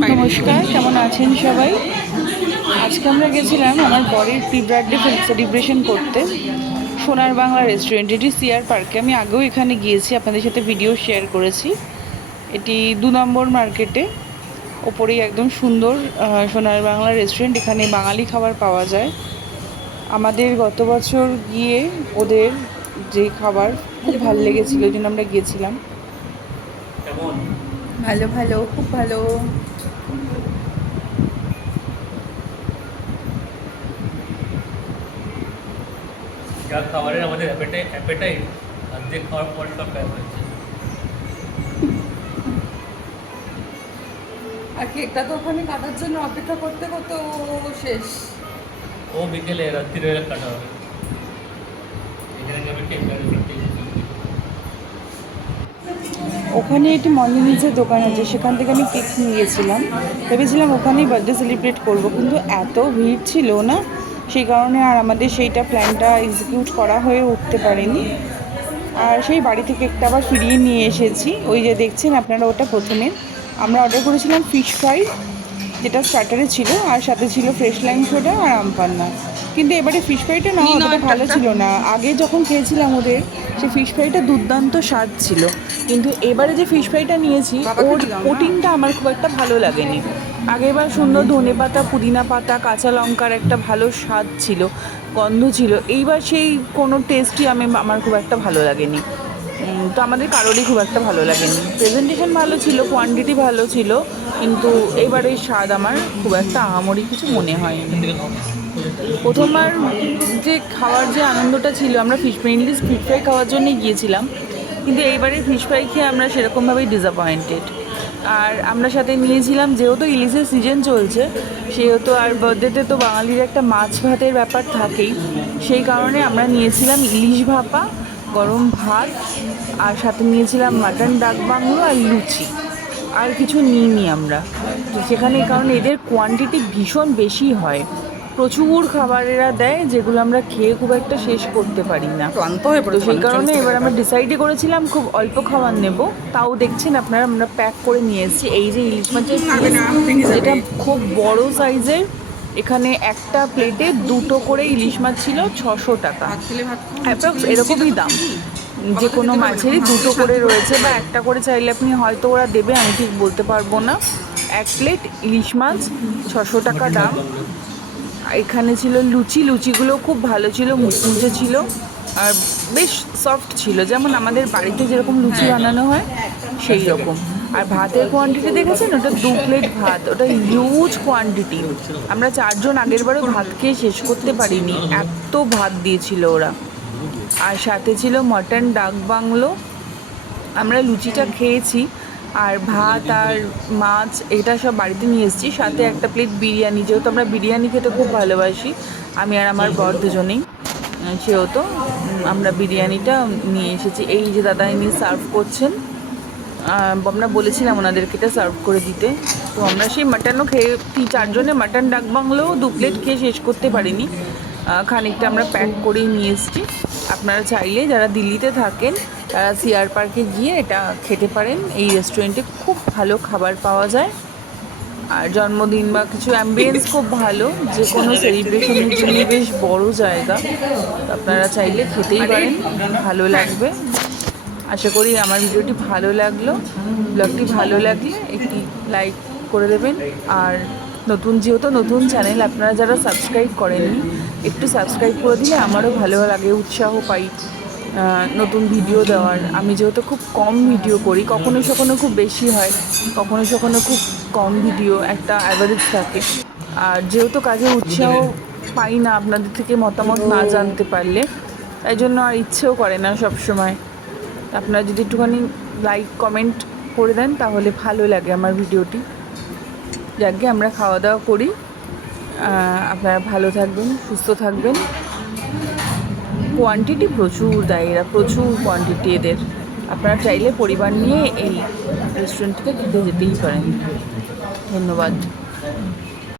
নমস্কার কেমন আছেন সবাই? আজকে আমরা গেছিলাম আমার বরের প্রি বার্থডে সেলিব্রেশন করতে। সোনার বাংলা রেস্টুরেন্ট এটি সিআর পার্কে আমি আগেও এখানে গিয়েছি আপনাদের সাথে ভিডিও শেয়ার করেছি। এটি দু নম্বর মার্কেটে ওপরেই একদম সুন্দর সোনার বাংলা রেস্টুরেন্ট এখানে বাঙালি খাবার পাওয়া যায়। আমাদের গত বছর গিয়ে ওদের যে খাবার খুব ভালো লেগেছিল ওই জন্য আমরা গিয়েছিলাম। কেমন? ভালো ভালো খুব ভালো। যা খাবারের আমাদের অ্যাপেটাই অ্যাপেটাই অর্ধেক খাওয়ার পর সব ব্যাক হয়েছে আর কেকটা তো ওখানে কাটার জন্য অপেক্ষা করতে করতে ও শেষ। ও বিকেলে রাত্রিরে কাটা হবে। এখানে আমি কেক কাটবো কেক ওখানে একটি মন্দিনীজের দোকান আছে, সেখান থেকে আমি কেক নিয়ে গেছিলাম ভেবেছিলাম ওখানেই বার্থডে সেলিব্রেট করব, কিন্তু এত ভিড় ছিল না। সেই কারণে আর আমাদের সেইটা প্ল্যানটা এক্সিকিউট করা হয়ে উঠতে পারেনি। আর সেই বাড়ি থেকে একটা আবার ফিরিয়ে নিয়ে এসেছি। ওই যে দেখছেন আপনারা ওটা প্রথমে। আমরা অর্ডার করেছিলাম ফিশ ফ্রাই যেটা স্টার্টারে ছিল, আর সাথে ছিল ফ্রেশ লাইম সোডা আর আমপান্না কিন্তু এবারে ফিশ ফ্রাইটা না অতটা ভালো ছিল না। আগে যখন খেয়েছিলাম ওদের সেই ফিশ ফ্রাইটা দুর্দান্ত স্বাদ ছিল। কিন্তু এবারে যে ফিশ ফ্রাইটা নিয়েছি ওর কোটিংটা আমার খুব একটা ভালো লাগেনি। আগেরবার সুন্দর ধনে পাতা পুদিনা পাতা কাঁচা লঙ্কার একটা ভালো স্বাদ ছিল গন্ধ ছিল। এইবার সেই কোনো টেস্টই আমি আমার খুব একটা ভালো লাগেনি। তো আমাদের কারোরই খুব একটা ভালো লাগেনি। প্রেজেন্টেশন ভালো ছিল কোয়ান্টিটি ভালো ছিল। কিন্তু এবারে স্বাদ আমার খুব একটা আহামরি কিছু মনে হয়নি। প্রথমবার যে খাওয়ার যে আনন্দটা ছিল, আমরা ফিশ মেইনলি ফিশ ফ্রাই খাওয়ার জন্যই গিয়েছিলাম, কিন্তু এইবারে ফিশ ফ্রাই খেয়ে আমরা সেরকমভাবেই ডিসঅ্যাপয়েন্টেড আর আমরা সাথে নিয়েছিলাম, যেহেতু ইলিশের সিজন চলছে, সেহেতু আর বার্থডেতে তো বাঙালির একটা মাছ ভাতের ব্যাপার থাকেই, সেই কারণে আমরা নিয়েছিলাম ইলিশ ভাপা, গরম ভাত, আর সাথে নিয়েছিলাম মাটন ডাক বাংলো আর লুচি। আর কিছু নিইনি আমরা। তো সেখানে কারণে এদের কোয়ান্টিটি ভীষণ বেশি হয়। প্রচুর খাবার এরা দেয় যেগুলো আমরা খেয়ে খুব একটা শেষ করতে পারি না। ক্লান্ত হয়ে তো পড়েছে সেই কারণে এবার আমরা ডিসাইডই করেছিলাম খুব অল্প খাবার নেব। তাও দেখছেন আপনারা আমরা প্যাক করে নিয়ে এসেছি। এই যে ইলিশ মাছের যেটা খুব বড় সাইজের এখানে একটা প্লেটে দুটো করে ইলিশ মাছ ছিল ছশো টাকা। অ্যাপ্রক্স এরকমই দাম। যে কোনো মাছেরই দুটো করে রয়েছে বা একটা করে চাইলে আপনি হয়তো ওরা দেবে আমি ঠিক বলতে পারব না। এক প্লেট ইলিশ মাছ ছশো টাকা দাম। এখানে ছিল লুচি লুচিগুলো খুব ভালো ছিল মুচমুচে ছিল। আর বেশ সফট ছিল। যেমন আমাদের বাড়িতে যেরকম লুচি বানানো হয় সেই রকম। আর ভাতের কোয়ান্টিটি দেখেছেন? ওটা দু প্লেট ভাত। ওটা হিউজ কোয়ান্টিটি আমরা চারজন আগের আগেরবারও ভাত খেয়ে শেষ করতে পারিনি। এত ভাত দিয়েছিল ওরা। আর সাথে ছিল মটন ডাক বাংলো। আমরা লুচিটা খেয়েছি আর ভাত আর মাছ এটা সব বাড়িতে নিয়ে এসেছি। সাথে একটা প্লেট বিরিয়ানি, যেহেতু আমরা বিরিয়ানি খেতে খুব ভালোবাসি, আমি আর আমার বর দুজনেই। সেহেতু আমরা বিরিয়ানিটা নিয়ে এসেছি। এই যে দাদা ইনি সার্ভ করছেন আমরা বলেছিলাম ওনাদেরকে এটা সার্ভ করে দিতে। তো আমরা সেই মাটনও খেয়ে চারজনে মাটন ডাক বাংলোও দু প্লেট খেয়ে শেষ করতে পারিনি। খানিকটা আমরা প্যাক করেই নিয়ে এসেছি। আপনারা চাইলে যারা দিল্লিতে থাকেন, তারা সিআর পার্কে গিয়ে এটা খেতে পারেন। এই রেস্টুরেন্টে খুব ভালো খাবার পাওয়া যায়। আর জন্মদিন বা কিছু অ্যাম্বিয়েন্স খুব ভালো। যে কোনো সেলিব্রেশনের জন্য বেশ বড় জায়গা। আপনারা চাইলে খেতেই পারেন। ভালো লাগবে। আশা করি আমার ভিডিওটি ভালো লাগল। ব্লগটি ভালো লাগলে একটি লাইক করে দেবেন। আর নতুন যেহেতু নতুন চ্যানেল, আপনারা যারা সাবস্ক্রাইব করেননি, একটু সাবস্ক্রাইব করে দিলে আমারও ভালো লাগে, উৎসাহ পাই নতুন ভিডিও দেওয়ার। আমি যেহেতু খুব কম ভিডিও করি, কখনো সখনো খুব বেশি হয়, কখনো সখনো খুব কম ভিডিও একটা অ্যাভারেজ থাকে। আর যেহেতু কাজে উৎসাহ পাই না আপনাদের থেকে মতামত না জানতে পারলে, তাই জন্য আর ইচ্ছেও করে না সব সময় আপনারা যদি একটুখানি লাইক কমেন্ট করে দেন, তাহলে ভালো লাগে আমার ভিডিওটি যাকে আমরা খাওয়া দাওয়া করি আপনারা ভালো থাকবেন, সুস্থ থাকবেন। কোয়ান্টিটি প্রচুর দেয় এরা প্রচুর কোয়ান্টিটি এদের। আপনারা চাইলে পরিবার নিয়ে এই রেস্টুরেন্ট থেকে যেতেই পারেন। ধন্যবাদ।